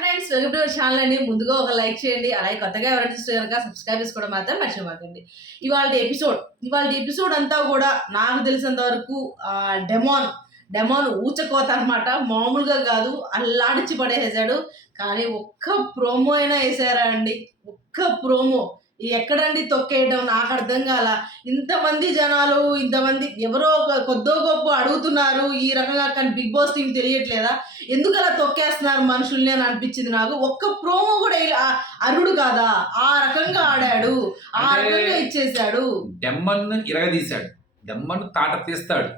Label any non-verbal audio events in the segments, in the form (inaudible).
Friends welcome ఛానల్ని channel అండి. ముందుగా ఒక లైక్ చేయండి. అలాగే కొత్తగా ఎవరైనా చూస్తే కనుక సబ్స్క్రైబ్ చేసుకోవడం మాత్రం మర్చిపోకండి. ఇవాళ ఎపిసోడ్ ఇవాళ ఎపిసోడ్ అంతా కూడా నాకు తెలిసినంత వరకు డెమోన్ డెమాన్ డెమాన్ ఊచకోత అనమాట మామూలుగా కాదు. అల్లాడిచి పడేసాడు కానీ ఒక్క ప్రోమో అయినా వేసారా అండి? ఒక్క ప్రోమో ఎక్కడండి తొక్కేయడం నాకు అర్థం కాల. ఇంతమంది జనాలు ఇంతమంది ఎవరో ఒక కొద్దో గొప్ప అడుగుతున్నారు. ఈ రకంగా కానీ బిగ్ బాస్ టీం తెలియట్లేదా? ఎందుకు అలా తొక్కేస్తున్నారు మనుషుల్ని అని అనిపించింది నాకు. ఒక్క ప్రోమో కూడా అరుడు కాదా? ఆ రకంగా ఆడాడు. ఆ రకంగా ఇచ్చేసాడు డెమ్మన్ను ఇరగదీశాడు. డెమ్మను తాట తీస్తాడు.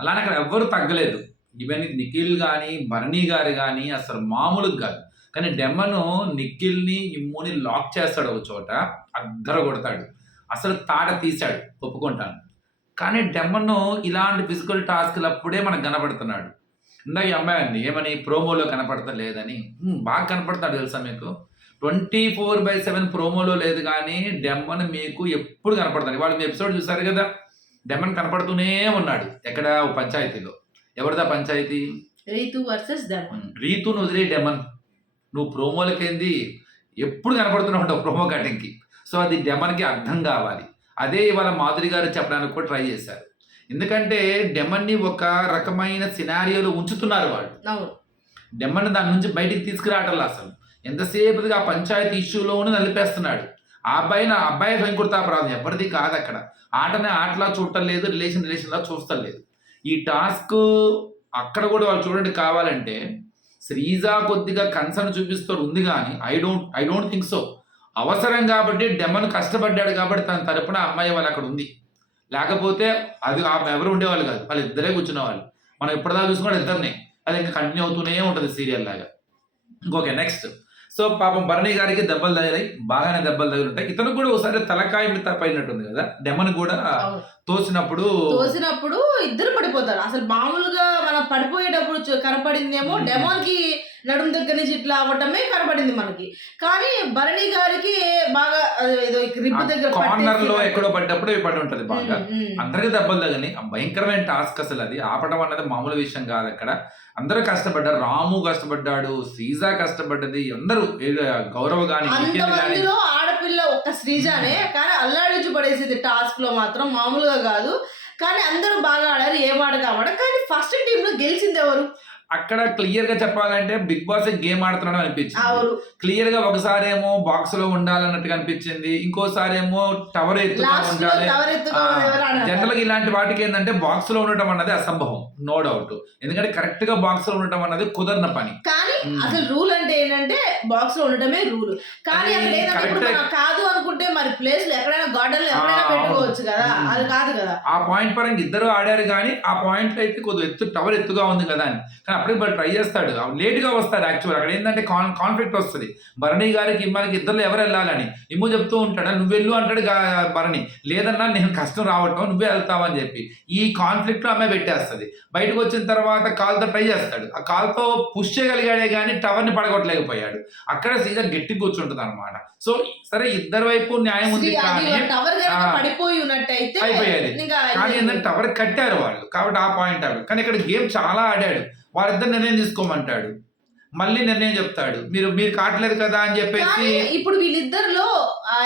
అలానే అక్కడ ఎవ్వరు తగ్గలేదు. ఈవెన్ నిఖిల్ కానీ భరణి గారు కానీ అసలు మామూలుగా కాదు. కానీ డెమ్మను నిఖిల్ని ఇమ్ముని లాక్ చేస్తాడు ఒక చోట అద్దర కొడతాడు. అసలు తాట తీశాడు ఒప్పుకుంటాను. కానీ డెమ్మను ఇలాంటి ఫిజికల్ టాస్క్లు అప్పుడే మనకు కనపడుతున్నాడు. ఇందాక అమ్మాయి అండి ఏమని ప్రోమోలో కనపడతలేదని. బాగా కనపడతాడు తెలుసా మీకు? ట్వంటీ ఫోర్ బై సెవెన్ ప్రోమోలో లేదు కానీ డెమ్మన్ మీకు ఎప్పుడు కనపడతాడు. వాళ్ళు మీ ఎపిసోడ్ చూసారు కదా డెమ్మన్ కనపడుతూనే ఉన్నాడు ఎక్కడ పంచాయతీలో. ఎవరిదా పంచాయతీ? Rithu versus Demon. రీతును వదిలే డెమన్. నువ్వు ప్రోమోలకేంది? ఎప్పుడు కనపడుతూనే ఉంటావు ప్రోమో కటింగ్కి? సో అది డెమన్కి అర్థం కావాలి. అదే ఇవాళ మాధురి గారు చెప్పడానికి కూడా ట్రై చేశారు. ఎందుకంటే డెమన్ని ఒక రకమైన సినారియోలో ఉంచుతున్నారు వాళ్ళు. డెమ్మని దాని నుంచి బయటికి తీసుకురావటం అసలు ఎంతసేపుగా పంచాయతీ ఇష్యూలోనే నలిపేస్తున్నాడు. ఆ అబ్బాయి నా అబ్బాయి స్వయంకృతాపరాధం ఎవరిది కాదు అక్కడ. ఆటనే ఆటలా చూడటం లేదు రిలేషన్ రిలేషన్లా చూడటం లేదు. ఈ టాస్క్ అక్కడ కూడా వాళ్ళు చూడండి కావాలంటే శ్రీజ కొద్దిగా కన్సర్న్ చూపిస్తాడు ఉంది కానీ I don't I don't think so అవసరం కాబట్టి డెమను కష్టపడ్డాడు కాబట్టి తన తరపున అమ్మాయి వాళ్ళు అక్కడ ఉంది. లేకపోతే అది ఎవరు ఉండేవాళ్ళు కాదు. వాళ్ళు ఇద్దరే కూర్చునేవాళ్ళు మనం ఎప్పటిదాకా చూసుకుంటే ఇద్దరిని. అది ఇంకా కంటిన్యూ అవుతూనే ఉంటుంది సీరియల్ లాగా. ఇంకొక నెక్స్ట్ సో పాపం భరణి గారికి దెబ్బలు తగిలాయి. బాగానే దెబ్బలు తగిలింటాయి. ఇతను కూడా ఒకసారి తలకాయ మీద పైనట్టుంది కదా. డెమన్ కూడా తోసినప్పుడు తోసినప్పుడు ఇద్దరు పడిపోతారు. అసలు మామూలుగా మనం పడిపోయేటప్పుడు కనపడిందేమో Hmm. డెమాన్కి నడుము దగ్గర నుంచి ఇట్లా అవ్వటమే కనపడింది మనకి. కానీ భరణి గారికి బాగా ఏదో రిబ్బు దగ్గర కార్నర్లో ఎక్కడో పడ్డప్పుడు పడి ఉంటది బాగా. అందరికి దెబ్బలు తగిలి భయంకరమైన టాస్క్ అసలు అది. ఆపడం అన్నది మామూలు విషయం కాదు అక్కడ. అందరూ కష్టపడ్డారు. రాము కష్టపడ్డాడు. శ్రీజా కష్టపడ్డది. అందరూ గౌరవ్ గాని ఆడపిల్ల ఒక్క శ్రీజానే కానీ అల్లాడించి పడేసేది టాస్క్లో మాత్రం మామూలుగా కాదు. కానీ అందరూ బాగా ఆడారు ఏ మాట కాబట్టి కానీ ఫస్ట్ టీమ్లో గెలిచింది ఎవరు? అక్కడ క్లియర్గా చెప్పాలంటే బిగ్ బాస్ గేమ్ ఆడుతున్నాడు అనిపించింది. క్లియర్గా ఒకసారి ఏమో బాక్స్లో ఉండాలన్నట్టుగా అనిపించింది. ఇంకోసారి ఏమో టవర్ ఎత్తుగా ఉండాలి? జనరల్గా ఇలాంటి వాటికి ఏంటంటే బాక్స్లో ఉండటం అన్నది అసంభవం. నో డౌట్ ఎందుకంటే కరెక్ట్గా బాక్స్లో ఉండటం అన్నది కుదరన పని. కానీ. అసలు రూల్ అంటే ఏంటంటే బాక్స్లో ఉండటమే రూల్ కానీ కాదు అనుకుంటే మరి ప్లేస్లో ఎక్కడైనా గార్డెన్లో ఎక్కడైనా పెట్టుకోవచ్చు కదా. అది కాదు కదా. ఆ పాయింట్ పరంగా ఇద్దరు ఆడారు కానీ ఆ పాయింట్ అయితే కొద్దిగా ఎత్తు టవర్ ఎత్తుగా ఉంది కదా అని. అప్పుడే వాళ్ళు ట్రై చేస్తాడు. లేట్గా వస్తాడు యాక్చువల్ అక్కడ ఏంటంటే కాన్ కాన్ఫ్లిక్ట్ వస్తుంది. భరణి గారికి ఇమ్మనికి ఇద్దరు ఎవరు వెళ్ళాలని? ఇమ్ము చెప్తూ ఉంటాడు నువ్వు వెళ్ళు అంటాడు భరణి. లేదన్నా నేను కష్టం రావటం నువ్వే వెళ్తావని చెప్పి. ఈ కాన్ఫ్లిక్ట్లో ఆమె పెట్టేస్తుంది. బయటకు వచ్చిన తర్వాత కాల్తో ట్రై చేస్తాడు. ఆ కాల్తో పుష్ చేయగలిగాడే కానీ టవర్ని పడగొట్టలేకపోయాడు. అక్కడ సీదా గట్టి కూర్చుంటుంది అనమాట సో సరే ఇద్దరు వైపు న్యాయం ఉంది కానీ అయిపోయేది. కానీ ఏంటంటే టవర్ కట్టారు వాళ్ళు. కాబట్టి ఆ పాయింట్ అవి. కానీ ఇక్కడ గేమ్ చాలా ఆడాడు. వారిద్దరు నిర్ణయం తీసుకోమంటాడు. మళ్ళీ నిర్ణయం చెప్తాడు. మీరు మీరు కావట్లేదు కదా అని చెప్పేసి ఇప్పుడు వీళ్ళిద్దరిలో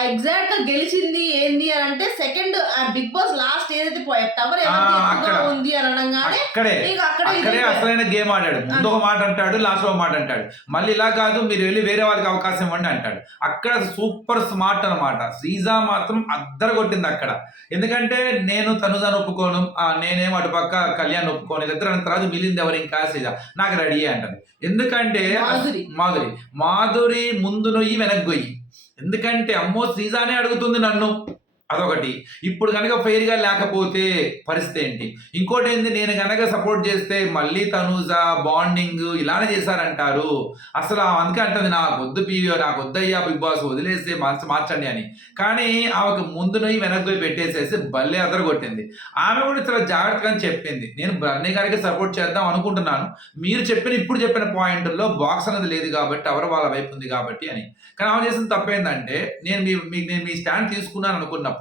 ఎగ్జాక్ట్గా గెలిచింది ఏంది అని అంటే సెకండ్ బిగ్ బాస్ లాస్ట్ ఏదైతే టవర్ ఆ, అక్కడ. ఉంది అని అనగానే అక్కడే. అసలైన గేమ్ ఆడాడు. ముందు ఒక మాట అంటాడు లాస్ట్ ఒక మాట అంటాడు. మళ్ళీ ఇలా కాదు మీరు వెళ్ళి వేరే వాళ్ళకి అవకాశం ఇవ్వండి అంటాడు. అక్కడ సూపర్ స్మార్ట్ అన్నమాట. శ్రీజా మాత్రం అద్దర కొట్టింది అక్కడ. ఎందుకంటే నేను తనుజాను ఒప్పుకోను ఆ, నేనేం అటుపక్క కళ్యాణ్ ఒప్పుకోను ఇద్దరు అన్న తర్వాత మిగిలింది ఎవరు ఇంకా శ్రీజా నాకు రెడీ అంటది. ఎందుకంటే మాధురి. మాధురి. మాధురి ముందు నొయ్యి వెనక్కి పోయి. ఎందుకంటే అమ్మో శ్రీజానే అడుగుతుంది నన్ను. అదొకటి. ఇప్పుడు కనుక ఫెయిర్గా లేకపోతే పరిస్థితి ఏంటి? ఇంకోటి ఏంది? నేను కనుక సపోర్ట్ చేస్తే మళ్ళీ తనూజ బాండింగ్ ఇలానే చేశారంటారు. అసలు అందుకే అంటుంది నాకు వద్దు పీవీఓ నాకు వద్దయ్యా బిగ్ బాస్ వదిలేస్తే మార్చ మార్చండి అని. కానీ ఆమెకు ముందు నొయ్యి వెనక్కి పెట్టేసేసి బల్లే అదరగొట్టింది. ఆమె కూడా చాలా జాగ్రత్తగా చెప్పింది. నేను బర్నీ గారికి సపోర్ట్ చేద్దాం అనుకుంటున్నాను. మీరు చెప్పిన ఇప్పుడు చెప్పిన పాయింట్లో బాక్స్ అనేది లేదు కాబట్టి ఎవరు వాళ్ళ వైపు ఉంది కాబట్టి అని. కానీ ఆమె చేసిన తప్పేందంటే నేను మీ మీ- నేను మీ స్టాండ్ తీసుకున్నాను అనుకున్నప్పుడు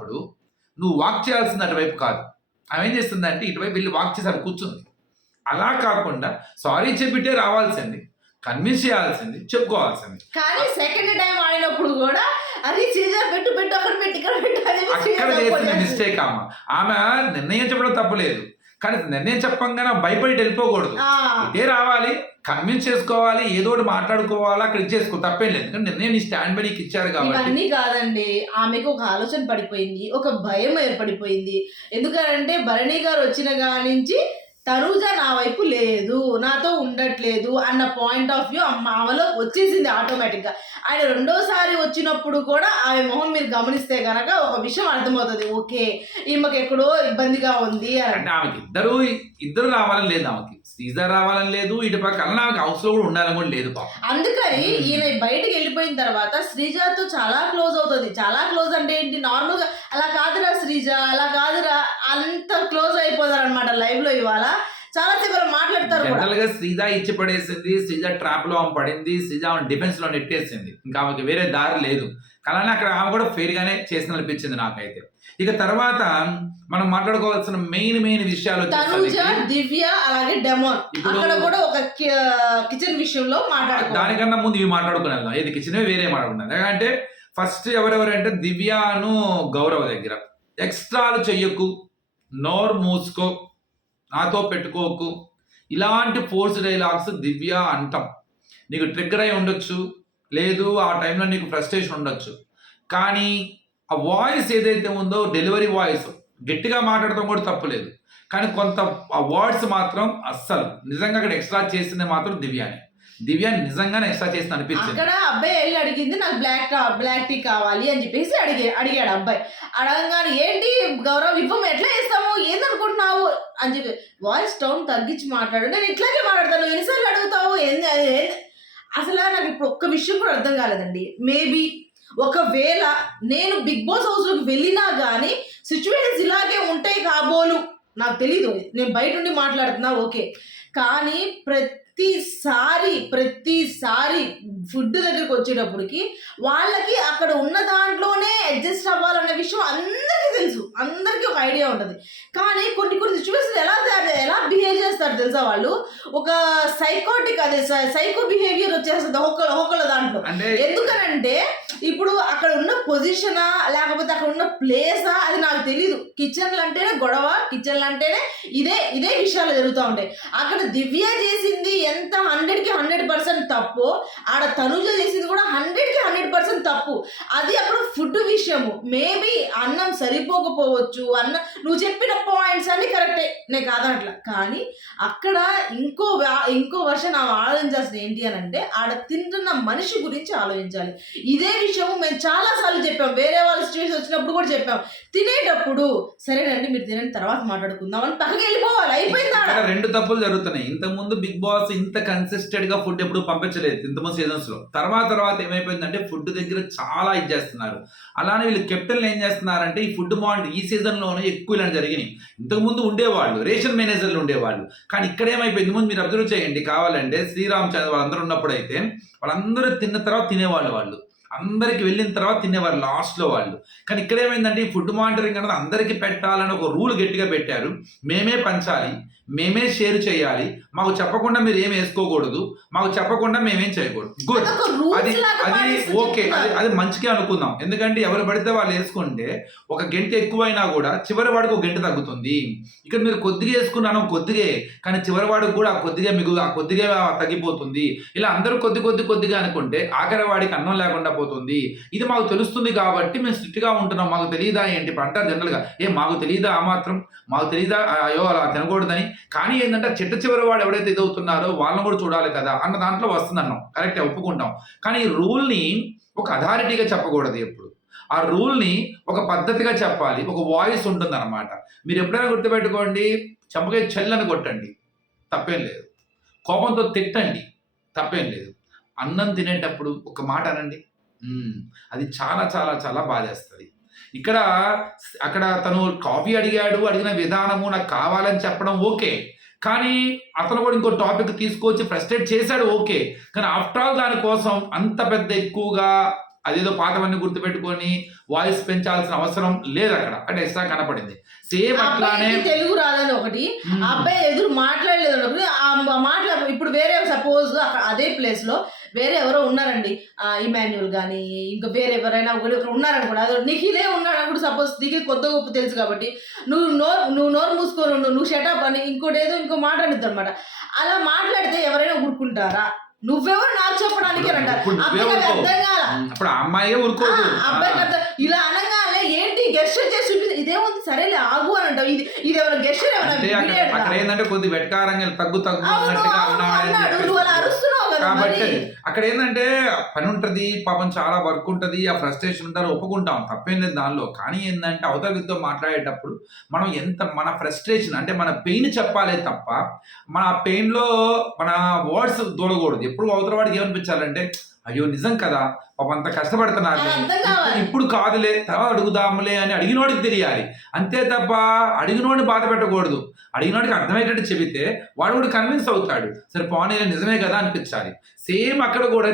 నువ్వు వాక్ చేయాల్సింది అటువైపు కాదు. ఆమె ఏం చేస్తుందంటే ఇటువైపు వెళ్ళి వాక్ చేసి కూర్చుంది. అలా కాకుండా సారీ చెప్పిట్టే రావాల్సింది కన్విన్స్ చేయాల్సింది చెప్పుకోవాల్సింది. కానీ సెకండ్ టైం ఆడినప్పుడు కూడా అది సీజర్ పెట్టు పెట్టు అక్కడ పెట్టు ఇక్కడ పెట్టు అక్కడ చేసిన. మిస్టేక్ అమ్మ. ఆమె నిర్ణయం చెప్పడం తప్పలేదు. కానీ నిర్ణయం చెప్పంగానే భయపడి వెళ్ళిపోకూడదు. ఇదే రావాలి కన్విన్స్ చేసుకోవాలి ఏదో ఒకటి మాట్లాడుకోవాలి అక్కడ ఇచ్చేసుకో తప్పేం లేదు. ఎందుకంటే నిర్ణయం నీ స్టాండ్ బై నీకు ఇచ్చారు కాబట్టి. ఇవన్నీ కాదండి. ఆమెకు ఒక ఆలోచన పడిపోయింది ఒక భయం ఏర్పడిపోయింది. ఎందుకంటే భరణి గారు వచ్చిన కాడి నుంచి తనూజ నా వైపు లేదు నాతో ఉండట్లేదు అన్న పాయింట్ ఆఫ్ వ్యూ ఆమెలో వచ్చేసింది ఆటోమేటిక్గా ఆయన రెండోసారి వచ్చినప్పుడు కూడా ఆమె మొహం మీరు గమనిస్తే కనుక ఒక విషయం అర్థమవుతుంది. ఓకే ఈమెకి ఎక్కడో ఇబ్బందిగా ఉంది అని. అంటే ఆమెకి ఇద్దరు ఇద్దరు రావాలని లేదు ఆమెకి. సీజర్ రావాలని లేదు ఇటు పక్క ఆమెకి హౌస్లో కూడా ఉండాలని కూడా లేదు పాపం. అందుకని. ఈయన బయటికి వెళ్ళిపోయిన తర్వాత శ్రీజతో చాలా క్లోజ్ అవుతుంది. చాలా క్లోజ్ అంటే ఏంటి? నార్మల్గా అలా కాదురా శ్రీజ అలా కాదురా అంత క్లోజ్ అయిపోతారు అనమాట లైవ్లో ఇవాళ. చాలా సేపు మాట్లాడతారు జనరల్గా శ్రీజ ఇచ్చి పడేసింది శ్రీజ ట్రాప్లో ఆమె పడింది శ్రీజ ఆమె డిఫెన్స్లో నెట్టేసింది. ఇంకా ఆమెకి వేరే దారి లేదు. కానీ అక్కడ ఆమె కూడా ఫెయిర్ గానే చేసిన అనిపించింది నాకైతే. ఇక తర్వాత మనం మాట్లాడుకోవాల్సిన మెయిన్ మెయిన్ విషయాలు దివ్య అలాగే డెమోన్. అక్కడ కూడా ఒక కిచెన్ విషయంలో మాట్లాడుకోవాలి. దానికన్నా ముందు ఇవి మాట్లాడుకుని వెళ్దాం. ఇది కిచెన్ వేరే మాట్లాడుకున్నాం ఎందుకంటే ఫస్ట్ ఎవరెవరంటే దివ్యాను గౌరవ దగ్గర. ఎక్స్ట్రాలు చెయ్యకు నోరు మూసుకో నాతో పెట్టుకోకు. ఇలాంటి ఫోర్స్ డైలాగ్స్ దివ్య అంటాం. నీకు ట్రిగ్గర్ అయి ఉండొచ్చు. లేదు ఆ టైంలో నీకు ఫ్రస్ట్రేషన్ ఉండొచ్చు. కానీ ఆ వాయిస్ ఏదైతే ఉందో డెలివరీ వాయిస్ గట్టిగా మాట్లాడటం కూడా తప్పులేదు కానీ కొంత ఆ వర్డ్స్ మాత్రం అస్సలు నిజంగా అక్కడ ఎక్స్ట్రా చేసింది మాత్రం దివ్యాని. దివ్య నిజంగానే ఎక్స్ట్రా చేసి అనిపించింది. అక్కడ అబ్బాయి వెళ్ళి అడిగింది నాకు బ్లాక్ బ్లాక్ టీ కావాలి అని చెప్పేసి అడిగి అడిగాడు అబ్బాయి. అడగంగానే ఏంటి గౌరవ ఇవ్వం ఎట్లా ఇస్తాము ఏందనుకుంటున్నావు? అని చెప్పి వాయిస్ టోన్ తగ్గించి మాట్లాడు నేను ఇట్లాగే మాట్లాడతాను ఎన్నిసార్లు అడుగుతావు? ఏంది అసలు నాకు ఇప్పుడు ఒక్క విషయం కూడా అర్థం కాలేదండి. మేబీ ఒకవేళ నేను బిగ్ బాస్ హౌస్లోకి వెళ్ళినా కానీ సిచ్యువేషన్స్ ఇలాగే ఉంటాయి కాబోలు. నాకు తెలీదు నేను బయట ఉండి మాట్లాడుతున్నా ఓకే. కానీ ప్రతి ప్రతిసారి ప్రతిసారి ఫుడ్ దగ్గరికి వచ్చేటప్పటికి వాళ్ళకి అక్కడ ఉన్న దాంట్లోనే అడ్జస్ట్ అవ్వాలనే విషయం అందరికీ తెలుసు. అందరికీ ఒక ఐడియా ఉంటుంది. కానీ కొన్ని కొన్ని సిచ్యువేషన్ ఎలా ఎలా బిహేవ్ చేస్తారు తెలుసా వాళ్ళు? ఒక సైకోటిక్ అదే సైకో బిహేవియర్ వచ్చేస్తుంది ఒక్కొక్క ఒక్కొక్కల దాంట్లో. ఎందుకనంటే పొజిషనా? లేకపోతే అక్కడ ఉన్న ప్లేసా? అది నాకు తెలీదు. కిచెన్లు అంటేనే గొడవ కిచెన్లు అంటేనే ఇదే ఇదే విషయాలు జరుగుతూ ఉంటాయి. అక్కడ దివ్య చేసింది ఎంత హండ్రెడ్కి హండ్రెడ్ పర్సెంట్ తప్పు ఆడ తనుజ చేసింది కూడా హండ్రెడ్కి హండ్రెడ్ పర్సెంట్ తప్పు. అది అక్కడ ఫుడ్ విషయము. మేబీ అన్నం సరిపోకపోవచ్చు అన్న నువ్వు చెప్పిన పాయింట్స్ అన్ని కరెక్టే. నేను కాదనట్లా. కానీ అక్కడ ఇంకో వా- ఇంకో వర్షన్ ఆలోచించాల్సిన ఏంటి అని అంటే ఆడ తింటున్న మనిషి గురించి ఆలోచించాలి. ఇదే విషయము మేము చాలా సార్లు చెప్పాం. వేరే వాళ్ళ సిచ్యువేషన్ వచ్చినప్పుడు కూడా చెప్పాం. తినేటప్పుడు సరేనండి మీరు తినని తర్వాత మాట్లాడుకుందాం అని పక్కకి వెళ్ళిపోవాలి. అయిపోయింది రెండు తప్పులు జరుగుతున్నాయి. ఇంత ముందు బిగ్ బాస్ ఇంత కన్సిస్టెంట్గా ఫుడ్ ఎప్పుడు పంపించలేదు ఇంత ముందు సీజన్స్లో. తర్వాత తర్వాత ఏమైపోయిందంటే ఫుడ్ దగ్గర చాలా ఇది చేస్తున్నారు. అలానే వీళ్ళు కెప్టెన్లు ఏం చేస్తున్నారంటే ఈ ఫుడ్ బాండ్ ఈ సీజన్లోనే ఎక్కువ ఇలాంటి జరిగినాయి. ఇంతకు ముందు ఉండేవాళ్ళు రేషన్ మేనేజర్లు ఉండేవాళ్ళు. కానీ ఇక్కడ ఏమైపోయింది? ముందు మీరు అబ్జర్వ్ చేయండి. కావాలంటే శ్రీరామ్ చంద్ర వాళ్ళందరూ ఉన్నప్పుడు అయితే వాళ్ళందరూ తిన్న తర్వాత తినేవాళ్ళు వాళ్ళు. అందరికి వెళ్ళిన తర్వాత తినేవారు లాస్ట్లో వాళ్ళు. కానీ ఇక్కడ ఏమైందంటే ఈ ఫుడ్ మానిటరింగ్ అనేది అందరికీ పెట్టాలని ఒక రూల్ గట్టిగా పెట్టారు. మేమే పంచాలి మేమే షేర్ చేయాలి మాకు చెప్పకుండా మీరు ఏం వేసుకోకూడదు మాకు చెప్పకుండా మేమేం చేయకూడదు. గుడ్ అది అది ఓకే. అది. అది మంచిగా అనుకుందాం. ఎందుకంటే ఎవరు పడితే వాళ్ళు వేసుకుంటే ఒక గంట ఎక్కువైనా కూడా చివరి వాడికి ఒక గంట తగ్గుతుంది. ఇక్కడ మీరు కొద్దిగా వేసుకున్నాను కొద్దిగే. కానీ చివరి వాడికి కూడా ఆ కొద్దిగా మిగు ఆ కొద్దిగా తగ్గిపోతుంది. ఇలా అందరూ కొద్ది కొద్ది కొద్దిగా అనుకుంటే ఆఖరి వాడికి అన్నం లేకుండా పోతుంది ఇది మాకు తెలుస్తుంది కాబట్టి మేము స్ట్రిక్ట్గా ఉంటున్నాం. మాకు తెలియదా ఏంటి? అంటారు జనరల్గా ఏ మాకు తెలియదా ఆ మాత్రం? మాకు తెలియదా అయ్యో అలా తినకూడదని. కానీ ఏంటంటే చిట్ట చివరి వాడు ఎవరైతే ఇదవుతున్నారో వాళ్ళని కూడా చూడాలి కదా అన్న దాంట్లో వస్తుందన్నాం. కరెక్టే ఒప్పుకుంటాం. కానీ ఈ రూల్ని ఒక అథారిటీగా చెప్పకూడదు ఎప్పుడు. ఆ రూల్ని ఒక పద్ధతిగా చెప్పాలి. ఒక వాయిస్ ఉంటుంది అనమాట మీరు ఎప్పుడైనా గుర్తుపెట్టుకోండి చెంపకాయ చెల్లని కొట్టండి. తప్పేం లేదు. కోపంతో తిట్టండి. తప్పేం లేదు. అన్నం తినేటప్పుడు ఒక మాట అనండి. అది చాలా చాలా చాలా బాధేస్తుంది ఇక్కడ అక్కడ తను కాఫీ అడిగాడు అడిగిన విధానము నాకు కావాలని చెప్పడం ఓకే. కానీ అతను కూడా ఇంకో టాపిక్ తీసుకొచ్చి ఫ్రస్ట్రేట్ చేశాడు ఓకే. కానీ ఆఫ్టర్ ఆల్ దానికోసం అంత పెద్ద ఎక్కువగా అదేదో పాతవన్నీ గుర్తుపెట్టుకొని వాయిస్ పెంచాల్సిన అవసరం లేదు అక్కడ. అంటే ఎక్స్ట్రా కనపడింది. సేమ్ అట్లానే తెలుగు రాదని ఒకటి అబ్బాయి ఎదురు మాట్లాడలేదు అని ఒకటి ఆ మ- మాట్లా ఇప్పుడు వేరే సపోజ్ అదే ప్లేస్లో వేరే ఎవరో ఉన్నారండి. ఇమాన్యుల్ కానీ ఇంకా వేరే ఎవరైనా ఒకరు ఒకరు ఉన్నారనుకోండి అదో నిఖిలే ఉన్నాడు కూడా సపోజ్ నిఖిల్ కొత్త గొప్ప తెలుసు కాబట్టి. నువ్వు నోరు నువ్వు నోరు మూసుకొని ఉండు నువ్వు షటప్ అని ఇంకోటి ఏదో ఇంకో మాట్లాడుద్ది అనమాట అలా మాట్లాడితే ఎవరైనా ఊరుకుంటారా? నువ్వెవరు నాకు చెప్పడానికి అంటారు అబ్బాయికి. అర్థం కాల. అప్పుడు అమ్మాయే ఊరుకోదు. ఆ, అబ్బాయికి అర్థం ఇలా అనగానే ఏంటి? గెస్టర్ చేసి చూపి ఇదేముంది సరేలే ఆగు అని అంటావు. ఇది ఇది ఎవరు గెస్టర్ అక్కడ ఏంటంటే కొద్ది వెటకారంగా తగ్గు తగ్గు అన్నాడు. నువ్వు అలా అరుస్తున్నావు కదా కాబట్టి మరి. అక్కడ ఏంటంటే పని ఉంటది పాపం చాలా వర్క్ ఉంటది ఆ ఫ్రస్ట్రేషన్ ఉంటారు ఒప్పుకుంటాం. తప్పేం లేదు దానిలో. కానీ ఏంటంటే అవతల వ్యక్తితో మాట్లాడేటప్పుడు మనం ఎంత మన ఫ్రస్ట్రేషన్ అంటే మన పెయిన్ చెప్పాలే తప్ప మన పెయిన్లో మన వర్డ్స్ దూడకూడదు. ఎప్పుడు అవతల వాడికి ఏమనిపించాలంటే అయ్యో నిజం కదా? పాపం అంత కష్టపడుతున్నారు. ఇప్పుడు కాదులే తర్వాత అడుగుదాములే అని అడిగినోడికి తెలియాలి. అంతే తప్ప అడిగినోడిని బాధ పెట్టకూడదు. అడిగినోడికి అర్థమయ్యేటట్టు చెబితే వాడు కూడా కన్విన్స్ అవుతాడు. సరే పోనీ నిజమే కదా అనిపించాలి. సేమ్ అక్కడ కూడా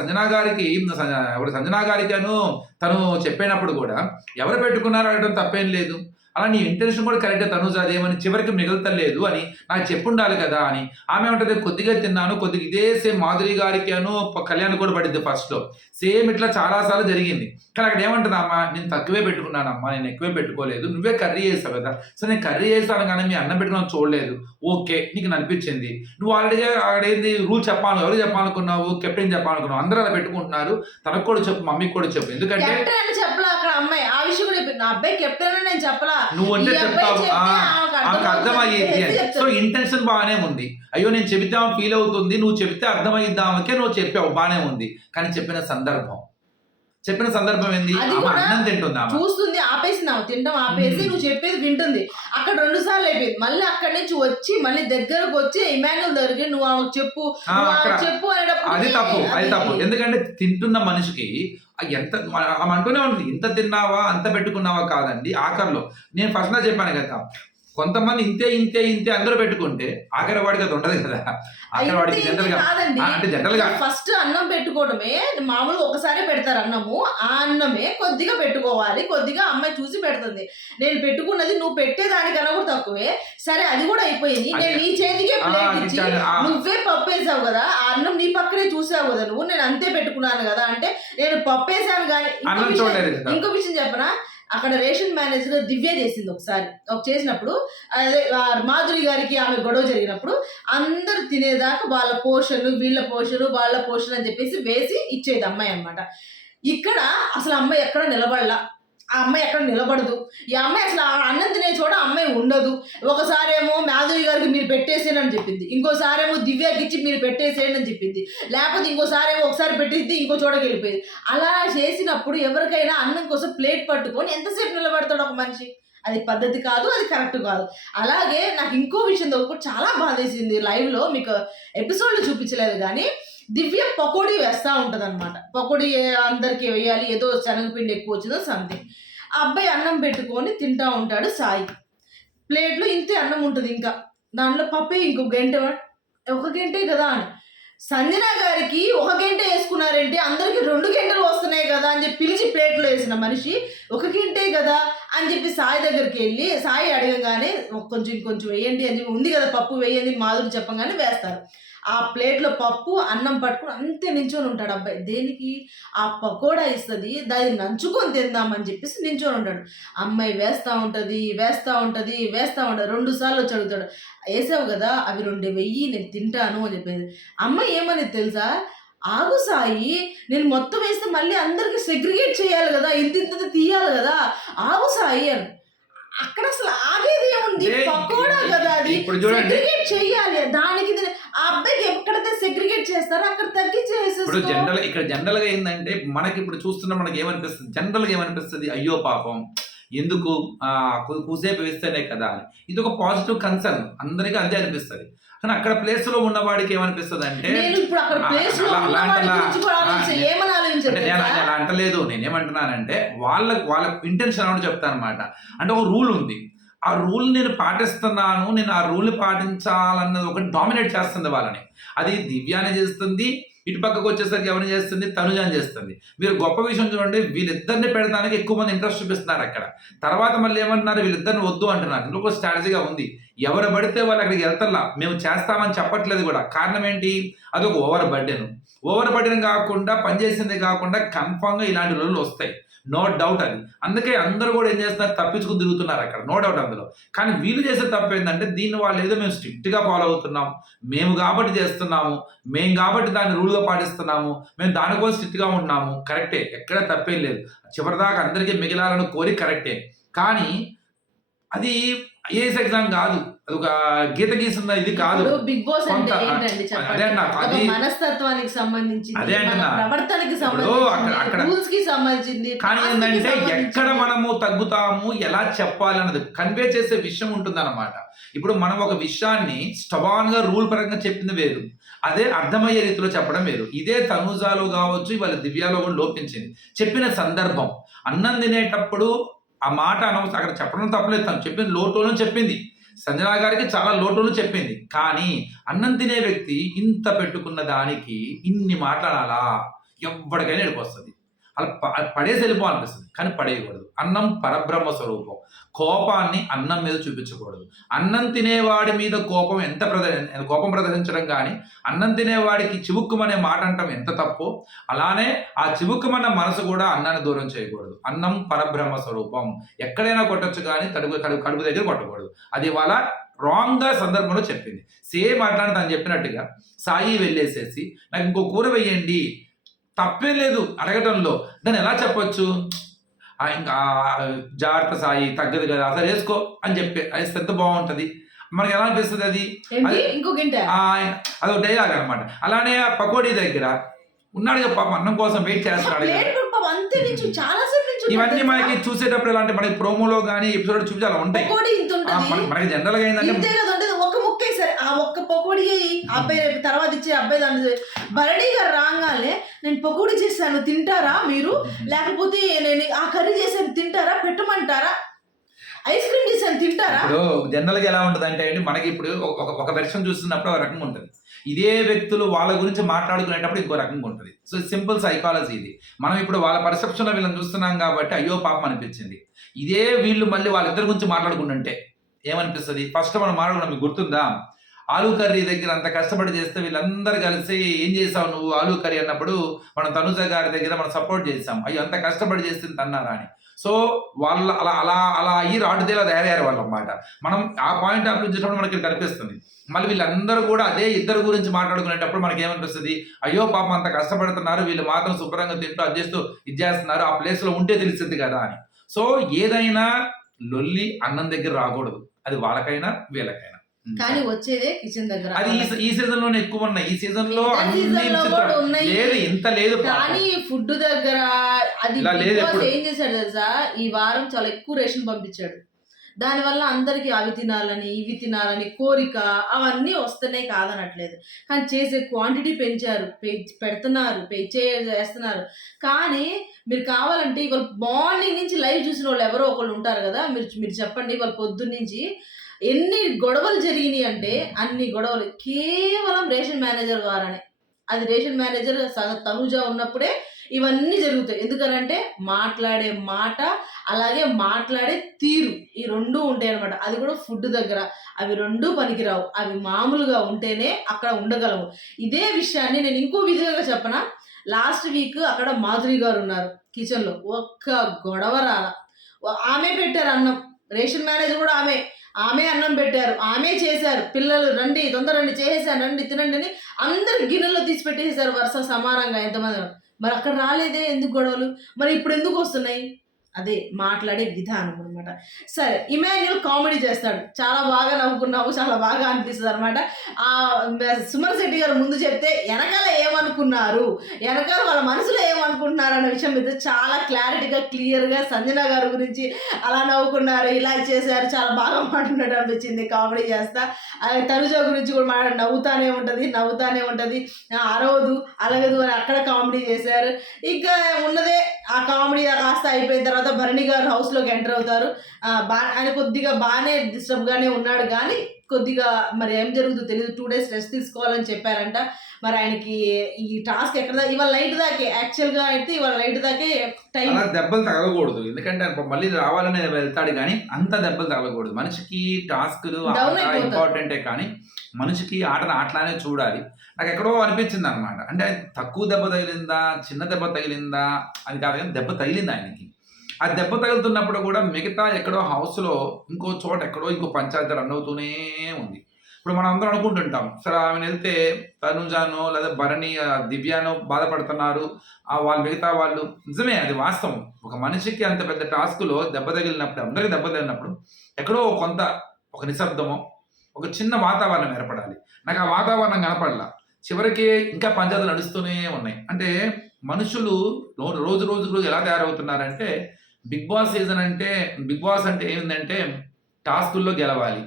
సంజనా గారికి ఎవరు సంజనా గారికి అను తను చెప్పినప్పుడు కూడా ఎవరు పెట్టుకున్నారు అనడం తప్పేం లేదు. అలా నీ ఇంటెన్షన్ కూడా కరెక్ట్ తనుజ అదేమని చివరికి మిగలతలేదు అని నాకు చెప్పుండాలి కదా అని. ఆమె ఉంటుంది కొద్దిగా తిన్నాను కొద్దిగా ఇదే సేమ్ మాధురి గారికి అను కళ్యాణ్ కూడా పడింది ఫస్ట్లో సేమ్ ఇట్లా చాలా సార్లు జరిగింది. కానీ అక్కడ ఏమంటుంది అమ్మా నేను తక్కువే పెట్టుకున్నానమ్మా నేను ఎక్కువే పెట్టుకోలేదు నువ్వే కర్రీ చేస్తావు కదా. సో నేను కర్రీ చేస్తాను కానీ మీ అన్నం పెట్టుకుని చూడలేదు. ఓకే నీకు అనిపించింది నువ్వు ఆల్రెడీ అక్కడ ఏంది రూల్ చెప్పాను ఎవరు చెప్పాలనుకున్నావు కెప్టెన్ చెప్పాలనుకున్నావు అందరూ అలా పెట్టుకుంటున్నారు. తనకు కూడా చెప్పు మమ్మీకి కూడా చెప్పు. ఎందుకంటే చెప్పలా? అమ్మాయి ఆ విషయం కూడా. నా అబ్బాయి కెప్టెన్ నేను చెప్పలా. నువ్వు అంటే చెప్తావు ఆమెకు అర్థమయ్యేది. సో ఇంటెన్షన్ బాగానే ఉంది. అయ్యో నేను చెబితే ఫీల్ అవుతుంది. నువ్వు చెబితే అర్థమయ్యిద్ది ఆమెకే నువ్వు చెప్పావు. బాగానే ఉంది. కానీ చెప్పిన సందర్భం. చెప్పిన సందర్భం ఏంది? ఆమె అన్నం తింటుంది ఆమె. చూస్తుంది ఆపేసింది ఆమె తింటాం ఆపేసి. నువ్వు చెప్పేది వింటుంది. అక్కడ రెండు సార్లు అయిపోయింది. మళ్ళీ అక్కడి నుంచి వచ్చి మళ్ళీ దగ్గరకు వచ్చి ఇమాన్యుల్ దగ్గరికి నువ్వు ఆమెకు చెప్పు చెప్పు అనేటప్పుడు అది తప్పు అది తప్పు. ఎందుకంటే తింటున్న మనిషికి ఎంత ఆమె అంటూనే ఉంటుంది ఇంత తిన్నావా? అంత పెట్టుకున్నావా? కాదండి ఆఖరిలో. నేను ఫస్ట్ నా చెప్పాను కదా కొంతమంది ఇంతే ఇంతే ఇంతే అందరూ పెట్టుకుంటే ఆఖరి వాడికి అది ఉండదు కదా. ఆఖరి వాడికి ఇంతే జనరల్గా అంటే జనరల్గా ఫస్ట్ అన్నం పెట్టుకోవడమే మామూలుగా ఒకసారి పెడతారు అన్నము. ఆ అన్నమే కొద్దిగా పెట్టుకోవాలి కొద్దిగా అమ్మాయి చూసి పెడుతుంది. నేను పెట్టుకున్నది నువ్వు పెట్టేదానికన్నా కూడా తక్కువే. సరే అది కూడా అయిపోయింది. నేను నీ చేతికే ప్లేట్ ఇచ్చి నువ్వే పప్పు వేసావు కదా. ఆ అన్నం నీ పక్కనే చూసావు కదా నువ్వు. నేను అంతే పెట్టుకున్నాను కదా. అంటే నేను పప్పు వేసాను కానీ ఇంకో విషయం చెప్పనా? అక్కడ రేషన్ మేనేజర్ దివ్య చేసింది ఒకసారి. ఒక చేసినప్పుడు అదే మాధురి గారికి ఆమె గొడవ జరిగినప్పుడు అందరు తినేదాకా వాళ్ళ పోషన్ వీళ్ళ పోషన్ వాళ్ళ పోషన్ అని చెప్పేసి వేసి ఇచ్చేది అమ్మాయి అన్నమాట. ఇక్కడ అసలు అమ్మాయి ఎక్కడ నిలబడలా. ఆ అమ్మాయి ఎక్కడ నిలబడదు. ఈ అమ్మాయి అసలు ఆ అన్నం తినే చోట అమ్మాయి ఉండదు. ఒకసారేమో మాధురి గారికి మీరు పెట్టేసేయండి అని చెప్పింది. ఇంకోసారేమో దివ్యకి ఇచ్చి మీరు పెట్టేసేయండి అని చెప్పింది. లేకపోతే ఇంకోసారేమో ఒకసారి పెట్టిద్ది ఇంకో చోటకి వెళ్ళిపోయింది. అలా చేసినప్పుడు ఎవరికైనా అన్నం కోసం ప్లేట్ పట్టుకొని ఎంతసేపు నిలబడతాడు ఒక మనిషి? అది పద్ధతి కాదు అది కరెక్ట్ కాదు. అలాగే నాకు ఇంకో విషయం ఒకటి చాలా బాధ వేసింది లైవ్లో మీకు ఎపిసోడ్లు చూపించలేదు కానీ దివ్య పకోడీ వేస్తూ ఉంటుంది అనమాట పకోడీ అందరికీ వేయాలి ఏదో శనగపిండి ఎక్కువ వచ్చిందో సంథింగ్. ఆ అబ్బాయి అన్నం పెట్టుకొని తింటా ఉంటాడు సాయి. ప్లేట్లో ఇంతే అన్నం ఉంటుంది ఇంకా. దాంట్లో పప్పే ఇంకో గంట ఒక గంటే కదా అని. సంజన గారికి ఒక గంట వేసుకున్నారంటే అందరికి రెండు గంటలు వస్తున్నాయి కదా అని చెప్పి పిలిచి ప్లేట్లో వేసిన మనిషి ఒక గంటే కదా అని చెప్పి సాయి దగ్గరికి వెళ్ళి సాయి అడగగానే కొంచెం కొంచెం వేయండి అని చెప్పి ఉంది కదా పప్పు వేయండి మాధురి చెప్పగానే వేస్తారు. ఆ ప్లేట్లో పప్పు అన్నం పట్టుకుని అంతే నించొని ఉంటాడు అబ్బాయి. దేనికి? ఆ పకోడా ఇస్తుంది దాన్ని నంచుకొని తిందామని చెప్పేసి నించొని ఉంటాడు. అమ్మాయి వేస్తూ ఉంటుంది వేస్తూ ఉంటుంది వేస్తూ ఉంటుంది. రెండు సార్లు వచ్చి అడుగుతాడు వేసావు కదా అవి రెండు వెయ్యి నేను తింటాను అని చెప్పేసి అమ్మాయి ఏమని తెలుసా? ఆగు సాయి నేను మొత్తం వేస్తే మళ్ళీ అందరికి సెగ్రిగేట్ చేయాలి కదా ఇంత ఇంత తీయాలి కదా ఆగు సాయి అని. అక్కడ అసలు ఆగేది ఏముంది? పకోడా కదా అది. సెగ్రిగేట్ చేయాలి. దానికి ఆ అబ్బాయికి ఎక్కడైతే సెగ్రిగేట్ చేస్తారో అక్కడ ఇప్పుడు తగ్గించేసేసుకో జనరల్ ఇక్కడ జనరల్గా ఏంటంటే మనకి ఇప్పుడు చూస్తున్న మనకి ఏమనిపిస్తుంది? జనరల్గా ఏమనిపిస్తుంది? అయ్యో పాపం ఎందుకు? కూసేపు వేస్తేనే కదా అని. ఇది ఒక పాజిటివ్ కన్సర్న్ అందరికీ అదే అనిపిస్తుంది. కానీ అక్కడ ప్లేస్లో ఉన్న వాడికి ఏమనిపిస్తుంది అంటే ఇప్పుడు అలా- అంటలేదు. నేనేమంటున్నానంటే వాళ్ళ వాళ్ళ ఇంటెన్షన్ అని చెప్తాను అనమాట అంటే ఒక రూల్ ఉంది. ఆ రూల్ నేను పాటిస్తున్నాను నేను ఆ రూల్ని పాటించాలన్నది ఒకటి డామినేట్ చేస్తుంది వాళ్ళని. అది దివ్యాన్ని చేస్తుంది ఇటు పక్కకు వచ్చేసరికి ఎవరిని చేస్తుంది? తనుజాన్ చేస్తుంది. మీరు గొప్ప విషయం చూడండి వీళ్ళిద్దరిని పెడతానికి ఎక్కువ మంది ఇంట్రెస్ట్ చూపిస్తున్నారు అక్కడ. తర్వాత మళ్ళీ ఏమంటున్నారు వీళ్ళిద్దరిని వద్దు అంటున్నారు. ఇందులో ఒక స్ట్రాటజీగా ఉంది. ఎవరు పడితే వాళ్ళు అక్కడికి వెళ్తారా మేము చేస్తామని చెప్పట్లేదు కూడా. కారణం ఏంటి? అది ఒక ఓవర్ బర్డెన్ ఓవర్ బర్డెన్ కాకుండా పనిచేసింది కాకుండా కన్ఫామ్గా ఇలాంటి రోజులు వస్తాయి. నో డౌట్ అది. అందుకే అందరూ కూడా ఏం చేస్తున్నారు? తప్పించుకుని తిరుగుతున్నారు అక్కడ. నో డౌట్ అందులో. కానీ వీళ్ళు చేసే తప్పు ఏంటంటే దీన్ని వాళ్ళు ఏదో మేము స్ట్రిక్ట్గా ఫాలో అవుతున్నాం. మేము కాబట్టి చేస్తున్నాము. మేము కాబట్టి దాన్ని రూల్గా పాటిస్తున్నాము. మేము దానికోసం స్ట్రిక్ట్గా ఉంటున్నాము. కరెక్టే ఎక్కడ తప్పేం లేదు. చివరిదాకా అందరికీ మిగిలాలని కోరి కరెక్టే కానీ అది ఏఎస్ ఎగ్జామ్ కాదు. ఒక గీత గీసిన ఇది కాదు. బిగ్ బాస్ అంటే ఏంటండి అదే అన్న అది మనస్తత్వానికి సంబంధించి అదే. ప్రవర్తనకి సంబంధించి రూల్స్కి సంబంధించింది కానీ ఏంటంటే. ఎక్కడ మనము తగ్గుతాము ఎలా చెప్పాలి అన్నది కన్వే చేసే విషయం ఉంటుందన్నమాట. ఇప్పుడు మనం ఒక విషయాన్ని స్టబాన్గా రూల్ పరంగా చెప్పింది వేరు. అదే అర్థమయ్యే రీతిలో చెప్పడం వేరు. ఇదే తనుజాలో కావచ్చు వాళ్ళ దివ్యాలో కూడా లోపించింది. చెప్పిన సందర్భం. అన్నం తినేటప్పుడు ఆ మాట అనవసరం అక్కడ చెప్పడం తప్పలేదు తను. చెప్పింది లోటును చెప్పింది. సంజనా గారికి చాలా లోటును చెప్పింది. కానీ అన్నం తినే వ్యక్తి ఇంత పెట్టుకున్న దానికి ఇన్ని మాట్లాడాలా? ఎవ్వడికైనా ఎడిపోస్తుంది అలా పడేసి వెళ్ళిపోవాలనిపిస్తుంది. కానీ పడేయకూడదు. అన్నం పరబ్రహ్మ స్వరూపం. కోపాన్ని అన్నం మీద చూపించకూడదు. అన్నం తినేవాడి మీద కోపం ఎంత ప్రద కోపం ప్రదర్శించడం కానీ అన్నం తినేవాడికి చివుక్కుమనే మాట అంటాం ఎంత తప్పు అలానే ఆ చివుక్కుమన్న మనసు కూడా అన్నాన్ని దూరం చేయకూడదు. అన్నం పరబ్రహ్మ స్వరూపం. ఎక్కడైనా కొట్టచ్చు కానీ కడుపు కడుపు కడుపు దగ్గర కొట్టకూడదు. అది వాళ్ళ రాంగ్గా సందర్భంలో చెప్పింది. సేమ్ అట్లాంటి తను చెప్పినట్టుగా సాయి వెళ్ళేసేసి నాకు ఇంకో కూర వేయండి తప్పేం లేదు అడగటంలో. దాన్ని ఎలా చెప్పొచ్చు? ఇంకా జాగ్రత్త సాయి తగ్గదు కదా అసలు వేసుకో అని చెప్పి. అది ఎంత బాగుంటది. మనకి ఎలా అనిపిస్తుంది అది? అదొక డైలాగ్ అనమాట అలానే ఆ పకోడీ దగ్గర ఉన్నాడు పాపం అన్నం కోసం వెయిట్ నుంచి (laughs) ఇవన్నీ మనకి చూసేటప్పుడు ఎలాంటి మనకి ప్రోమోలో కానీ ఎపిసోడ్ చూపించి అలా ఉంటాయి. మనకి జనరల్గా ఏంటంటే ఇంతే కదా ఉండేది ఒక్క ముక్కే పొకోడికి అబ్బాయి రేపు తర్వాత ఇచ్చే అబ్బాయి దాన్ని భరణి గారు రాగానే నేను పొకోడి చేశాను తింటారా మీరు? లేకపోతే నేను ఆ కర్రీ చేశాను తింటారా? పెట్టమంటారా? ఐస్ క్రీమ్ చేశాను తింటారా? ఇప్పుడు జనరల్గా ఎలా ఉంటుంది అంటే అండి మనకి ఇప్పుడు ఒక ఒక వెర్షన్ చూస్తున్నప్పుడు ఒక రకంగా ఉంటుంది. ఇదే వ్యక్తులు వాళ్ళ గురించి మాట్లాడుకునేటప్పుడు ఇంకో రకంగా ఉంటుంది. సో సింపుల్ సైకాలజీ ఇది. మనం ఇప్పుడు వాళ్ళ పర్సెప్షన్ వీళ్ళని చూస్తున్నాం కాబట్టి అయ్యో పాపం అనిపించింది. ఇదే వీళ్ళు మళ్ళీ వాళ్ళిద్దరి గురించి మాట్లాడుకుంటుంటే ఏమనిపిస్తుంది? ఫస్ట్ మనం మాట్లాడుకున్నాం మీకు గుర్తుందా? ఆలూ కర్రీ దగ్గర అంత కష్టపడి చేస్తే వీళ్ళందరూ కలిసి ఏం చేసావు నువ్వు ఆలూ కర్రీ అన్నప్పుడు? మనం తనుజ గారి దగ్గర మనం సపోర్ట్ చేసాం అయ్యో అంత కష్టపడి చేస్తుంది తన్నారా అని. సో వాళ్ళ అలా అలా అలా అయ్యి రాటుదేలా తయారయ్యారు వాళ్ళు అన్నమాట మనం ఆ పాయింట్ ఆఫ్ వ్యూ చూసినప్పుడు మనకి కనిపిస్తుంది. మళ్ళీ వీళ్ళందరూ కూడా అదే ఇద్దరు గురించి మాట్లాడుకునేటప్పుడు మనకి ఏమనిపిస్తుంది? అయ్యో పాపం అంత కష్టపడుతున్నారు. వీళ్ళు మాత్రం శుభ్రంగా తింటూ అది చేస్తూ ఇది చేస్తున్నారు ఆ ప్లేస్లో ఉంటే తెలిసింది కదా అని. సో ఏదైనా లొల్లి అన్నం దగ్గర రాకూడదు. అది వాళ్ళకైనా వీళ్ళకైనా. కానీ వచ్చేదే కిచెన్ దగ్గర. అది ఈ సీజన్లోనే ఎక్కువ ఉన్నాయి ఈ సీజన్లో. లేదు ఇంత లేదు. కానీ ఫుడ్ దగ్గర అది. ఏం చేశాడు తెలుసా? ఈ వారం చాలా ఎక్కువ రేషన్ పంపించాడు. దానివల్ల అందరికి అవి తినాలని ఇవి తినాలని కోరిక అవన్నీ వస్తున్నాయి కాదనట్లేదు. కానీ చేసే క్వాంటిటీ పెంచారు. పెడుతున్నారు చేస్తున్నారు. కానీ మీరు కావాలంటే ఇవాళ మార్నింగ్ నుంచి లైవ్ చూసిన వాళ్ళు ఎవరో ఒకళ్ళు ఉంటారు కదా? మీరు మీరు చెప్పండి ఇవాళ పొద్దున్న నుంచి ఎన్ని గొడవలు జరిగినాయి అంటే అన్ని గొడవలు కేవలం రేషన్ మేనేజర్ ద్వారానే. అది రేషన్ మేనేజర్ స- తనుజ ఉన్నప్పుడే ఇవన్నీ జరుగుతాయి. ఎందుకనంటే మాట్లాడే మాట అలాగే మాట్లాడే తీరు ఈ రెండు ఉంటాయి అనమాట అది కూడా ఫుడ్ దగ్గర. అవి రెండు పనికిరావు. అవి మామూలుగా ఉంటేనే అక్కడ ఉండగలవు. ఇదే విషయాన్ని నేను ఇంకో విధంగా చెప్పనా? లాస్ట్ వీక్ అక్కడ మాధురి గారు ఉన్నారు కిచెన్లో. ఒక్క గొడవ రాల. ఆమె పెట్టారు అన్నం. రేషన్ మేనేజర్ కూడా ఆమె. ఆమె అన్నం పెట్టారు ఆమె చేశారు. పిల్లలు రండి తొందర రండి చేసేసారు రండి తినండి అని అందరు గిన్నెలో తీసి పెట్టేసారు వరుస సమానంగా ఎంతమంది. మరి అక్కడ రాలేదే ఎందుకు గొడవలు? మరి ఇప్పుడు ఎందుకు వస్తున్నాయి? అదే మాట్లాడే విధానం. అనమాట సరే ఇమాన్యుల్ కామెడీ చేస్తాడు. చాలా బాగా నవ్వుకున్నావు చాలా బాగా అనిపిస్తుంది అనమాట ఆ సుమన్ శెట్టి గారు ముందు చెప్తే వెనకాల ఏమనుకున్నారు? వెనకాల వాళ్ళ మనసులో ఏమనుకుంటున్నారు? అన్న విషయం మీద చాలా క్లారిటీగా క్లియర్గా సంజన గారి గురించి అలా నవ్వుకున్నారు. ఇలా చేశారు చాలా బాగా మాట్లాడినట్టు అనిపించింది. కామెడీ చేస్తా. అలాగే తనుజ గురించి కూడా మాట్లాడి నవ్వుతానే ఉంటుంది నవ్వుతానే ఉంటుంది. అరవదు అలగదు అని అక్కడ కామెడీ చేశారు. ఇంకా ఉన్నదే ఆ కామెడీ కాస్త అయిపోయిన తర్వాత భరణి గారు హౌస్లోకి ఎంటర్ అవుతారు. బా ఆయన కొద్దిగా బాగానే డిస్టర్బ్గానే ఉన్నాడు కానీ కొద్దిగా మరి ఏం జరుగుతుందో తెలియదు టూ డేస్ రెస్ట్ తీసుకోవాలని చెప్పారంట. మరి ఆయనకి ఈ టాస్క్ ఎక్కడ ఇవాళ నైట్ దాకే. యాక్చువల్గా అయితే ఇవాళ నైట్ దాకే టైం దెబ్బలు తగలకూడదు. ఎందుకంటే మళ్ళీ రావాలని వెళ్తాడు కానీ అంత దెబ్బలు తగలకూడదు. మనిషికి టాస్క్లు అయిపోతారు. ఇంపార్టెంటే కానీ మనిషికి ఆటను ఆటలానే చూడాలి. నాకు ఎక్కడో అనిపించింది అనమాట అంటే తక్కువ దెబ్బ తగిలిందా చిన్న దెబ్బ తగిలిందా అది కాదు కానీ దెబ్బ తగిలింది ఆయనకి. ఆ దెబ్బ తగులుతున్నప్పుడు కూడా మిగతా ఎక్కడో హౌస్లో ఇంకో చోట ఎక్కడో ఇంకో పంచాయతీ రన్ అవుతూనే ఉంది. ఇప్పుడు మనం అందరం అనుకుంటుంటాం సరే ఆమె వెళ్తే తనుజానో లేదా భరణి దివ్యానో బాధపడుతున్నారు. ఆ వాళ్ళు మిగతా వాళ్ళు. నిజమే అది వాస్తవం. ఒక మనిషికి అంత పెద్ద టాస్క్లో దెబ్బ తగిలినప్పుడు అందరికి దెబ్బ తగిలినప్పుడు ఎక్కడో కొంత ఒక నిశ్శబ్దమో ఒక చిన్న వాతావరణం ఏర్పడాలి. నాకు ఆ వాతావరణం కనపడలా. చివరికి ఇంకా పంచాయతీలు నడుస్తూనే ఉన్నాయి. అంటే మనుషులు రోజు రోజు రోజు ఎలా తయారవుతున్నారంటే బిగ్ బాస్ సీజన్ అంటే బిగ్ బాస్ అంటే ఏంటంటే టాస్కుల్లో గెలవాలి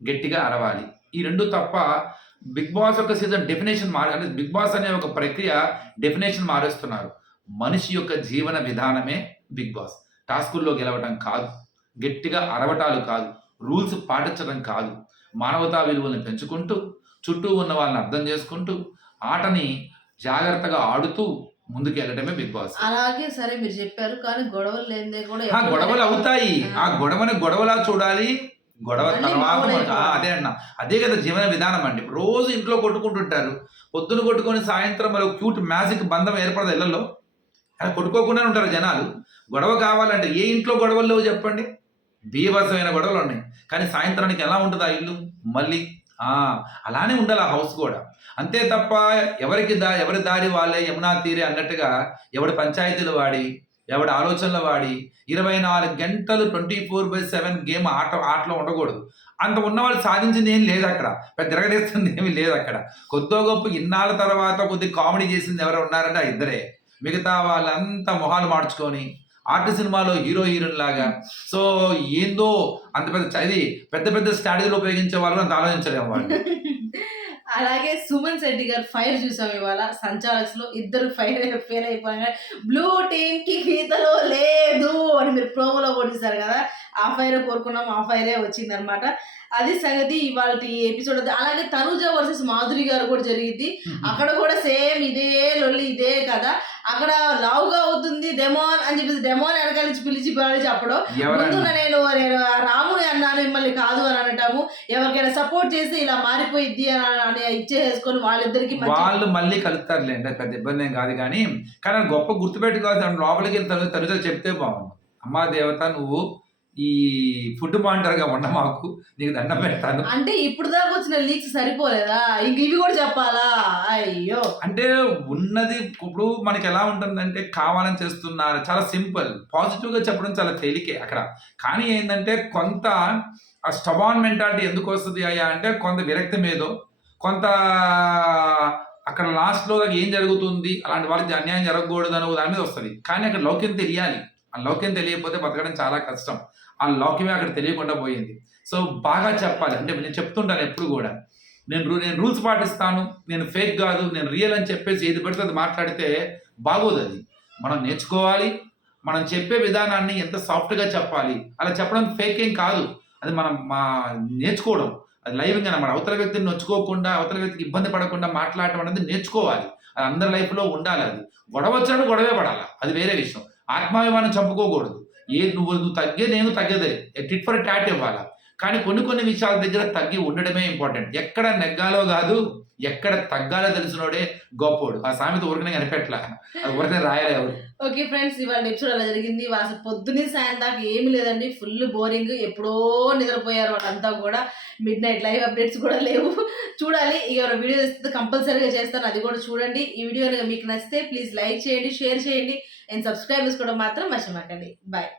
గట్టిగా అరవాలి. ఈ రెండు తప్ప బిగ్ బాస్ యొక్క సీజన్ డెఫినేషన్ మారి అంటే బిగ్ బాస్ అనే ఒక ప్రక్రియ డెఫినేషన్ మారుస్తున్నారు. మనిషి యొక్క జీవన విధానమే బిగ్ బాస్. టాస్కుల్లో గెలవటం కాదు గట్టిగా అరవటాలు కాదు రూల్స్ పాటించడం కాదు. మానవతా విలువలను పెంచుకుంటూ చుట్టూ ఉన్న వాళ్ళని అర్థం చేసుకుంటూ ఆటని జాగ్రత్తగా ఆడుతూ ముందుకు వెళ్ళటమే బిగ్ బాస్. అలాగే సరే మీరు చెప్పారు కానీ గొడవలు లేనిదే కూడా గొడవలు అవుతాయి. ఆ గొడవని గొడవలా చూడాలి. గొడవ తర్వాత అదే అన్న. అదే కదా జీవన విధానం అండి. రోజు ఇంట్లో కొట్టుకుంటుంటారు. పొద్దున కొట్టుకొని సాయంత్రం మరి క్యూట్ మ్యాజిక్ బంధం ఏర్పడదు ఇళ్ళలో. అలా కొట్టుకోకుండానే ఉంటారు జనాలు. గొడవ కావాలంటే ఏ ఇంట్లో గొడవలు లేవు చెప్పండి? బీభత్సమైన గొడవలు ఉన్నాయి. కానీ సాయంత్రానికి ఎలా ఉంటుంది ఆ ఇల్లు? మళ్ళీ అలానే ఉండాలి ఆ హౌస్ కూడా. అంతే తప్ప ఎవరికి దా ఎవరి దారి వాళ్ళే యమునా తీరే అన్నట్టుగా ఎవడి పంచాయతీలు వాడి ఎవడి ఆలోచనలు వాడి ఇరవై నాలుగు గంటలు twenty four by seven game ఆట ఆటలో ఉండకూడదు. అంత ఉన్నవాళ్ళు సాధించింది ఏం లేదు అక్కడ. పెద్ద తిరగదేస్తుంది ఏమీ లేదు అక్కడ. కొద్దో గొప్ప ఇన్నాళ్ళ తర్వాత కొద్ది కామెడీ చేసింది ఎవరు ఉన్నారంటే ఆ ఇద్దరే. మిగతా వాళ్ళంతా మొహాలు మార్చుకొని ఆర్ట్ సినిమాలో హీరో హీరోయిన్ లాగా. సో ఏందో అంత పెద్ద ఇది పెద్ద పెద్ద స్ట్రాటజీలు ఉపయోగించే వాళ్ళు అంత ఆలోచించలేము వాళ్ళు. (laughs) అలాగే సుమన్ శెట్టి గారు ఫైర్ చూసాం ఇవాళ. సంచాలక్స్లో ఇద్దరు ఫైర్ ఫెయిల్ అయిపోయినా బ్లూ టీమ్కి గీతలో లేదు అని మీరు ప్రోమోలో కొట్టిస్తారు కదా. ఆ ఫైర్ కోరుకున్నాం ఆ ఫైరే వచ్చింది అనమాట అది సంగతి ఇవాళ ఎపిసోడ్ అలాగే తనుజ వర్సెస్ మాధురి గారు కూడా జరిగింది. అక్కడ కూడా సేమ్ ఇదే లొల్లి ఇదే కదా అక్కడ లావుగా అవుతుంది డెమోన్ అని చెప్పేసి డెమోన్ వెనకాల నుంచి పిలిచి పిలిచి చెప్పడం. ముందు నేను నేను రాముని అన్నాను మిమ్మల్ని కాదు అని అనటము ఎవరికైనా సపోర్ట్ చేసి ఇలా మారిపోయిద్ది అని ఇచ్చేసుకొని వాళ్ళిద్దరికి వాళ్ళు మళ్ళీ కలుస్తారులేండి పెద్ద ఇబ్బంది ఏం కాదు కానీ కానీ గొప్ప గుర్తుపెట్టుకోవాలి లోపలికి తను తనుజ చెప్తే బాగుంది అమ్మా దేవత నువ్వు ఈ ఫుడ్ మానిటర్గా ఉండ మాకు నీకు దండం పెడతాను. అంటే ఇప్పుడు దాకా వచ్చిన లీక్స్ సరిపోలేదా? ఇంక ఇవి కూడా చెప్పాలా? అయ్యో. అంటే ఉన్నది ఇప్పుడు మనకి ఎలా ఉంటుందంటే కావాలని చేస్తున్నారు. చాలా సింపుల్. పాజిటివ్గా చెప్పడం చాలా తేలికే అక్కడ. కానీ ఏంటంటే కొంత ఆ స్టబాన్ మెంటాలిటీ ఎందుకు వస్తుంది అయ్యా అంటే కొంత విరక్తి మీదో కొంత అక్కడ లాస్ట్లో ఏం జరుగుతుంది? అలాంటి వాళ్ళకి అన్యాయం జరగకూడదు అనే దాని మీద వస్తుంది. కానీ అక్కడ లౌక్యం తెలియాలి. ఆ లౌక్యం తెలియకపోతే బతకడం చాలా కష్టం. ఆ లౌక్యమే అక్కడ తెలియకుండా పోయింది. సో బాగా చెప్పాలి. అంటే నేను చెప్తుంటాను ఎప్పుడు కూడా. నేను నేను రూల్స్ పాటిస్తాను. నేను ఫేక్ కాదు. నేను రియల్ అని చెప్పేసి ఏది పడితే అది మాట్లాడితే బాగోదు అది. మనం నేర్చుకోవాలి. మనం చెప్పే విధానాన్ని ఎంత సాఫ్ట్గా చెప్పాలి. అలా చెప్పడం ఫేక్ ఏం కాదు. అది మనం మా నేర్చుకోవడం. అది లైవ్గా మన అవతల వ్యక్తిని నొచ్చుకోకుండా అవతల వ్యక్తికి ఇబ్బంది పడకుండా మాట్లాడటం అనేది నేర్చుకోవాలి. అది అందరి లైఫ్లో ఉండాలి అది. గొడవ వచ్చినప్పుడు గొడవే పడాలి. అది వేరే విషయం. ఆత్మాభిమానం చంపుకోకూడదు. ఏ నువ్వు నువ్వు తగ్గే నేను తగ్గదే. టిట్ ఫర్ టాట్ ఇవ్వాలా? కానీ కొన్ని కొన్ని విషయాల దగ్గర తగ్గి ఉండడమే ఇంపార్టెంట్ ఎక్కడ నెగ్గాలో కాదు. ఎక్కడ తగ్గాలో తెలిసినోడే గొప్పోడు. ఆ సామెత ఊరికనే కనిపెట్టలే. అది ఊరికనే రాయలే ఓకే ఫ్రెండ్స్ ఇవాళ ఎపిసోడ్ అలా జరిగింది. వాళ్ళు అసలు పొద్దున్నే సాయం దాకా ఏమి లేదండి. Full boring. ఎప్పుడో నిద్రపోయారు వాళ్ళంతా కూడా. మిడ్ నైట్ లైవ్ అప్డేట్స్ కూడా లేవు. చూడాలి. ఇక వీడియో ఇస్తే కంపల్సరీగా చేస్తాను అది కూడా చూడండి. ఈ వీడియో మీకు నచ్చితే ప్లీజ్ లైక్ చేయండి షేర్ చేయండి. అండ్ సబ్స్క్రైబ్ చేసుకోవడం మాత్రం మర్చిపోకండి. బాయ్.